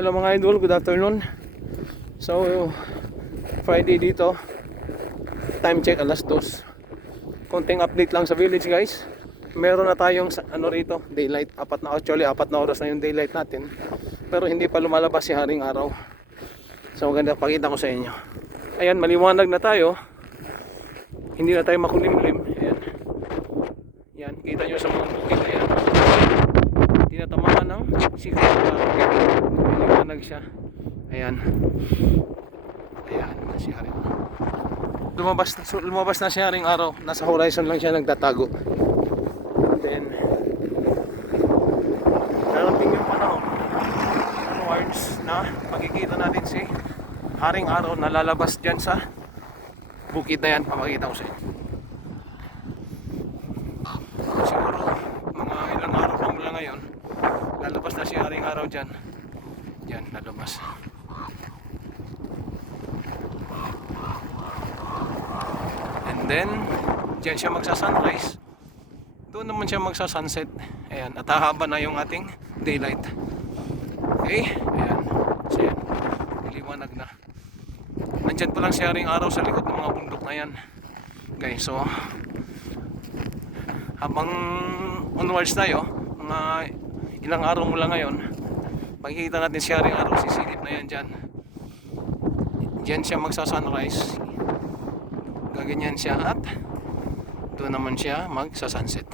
Hello mga idol, good afternoon. So, Friday dito. Time check alas 2. Konting update lang sa village guys. Meron na tayong rito, daylight. Apat na oras na yung daylight natin. Pero hindi pa lumalabas si Haring Araw. So maganda, pakita ko sa inyo. Ayan, maliwanag na tayo. Hindi na tayo makulimlim. Ayan. Yan, kita nyo sa mga bukid. Ayan. Tinatamaan ng sikat. Maliwanag siya. Ayan. Ayan, si Haring. Lumabas na si Haring Araw. Nasa horizon lang siya nagtatago. Then darating yung panahon onwards na makikita natin si Haring Araw na lalabas dyan sa bukid na yan. Pamakita ko sa inyo. Siguro mga ilang araw pa mula ngayon lalabas na si Haring Araw dyan. Dyan lalabas. And then dyan siya magsa-sunrise. Doon naman siya magsa-sunset. Ayan, at hahaba na yung ating daylight. Okay, ayan. So yan, liwanag na. Nandyan pa lang si Haring Araw sa likod ng mga bundok na yan. Okay, so habang onwards tayo, mga ilang araw mula ngayon, makikita natin si Haring Araw, sisilip na yan dyan. Dyan siya magsa-sunrise. Gaganyan siya at doon naman siya magsa-sunset.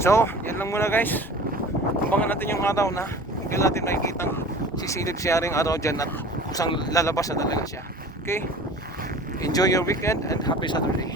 So, yan lang muna guys. Abangan natin yung araw na hindi natin nakikita sisilip si Haring Araw dyan at kusang lalabas na talaga siya. Okay? Enjoy your weekend and happy Saturday.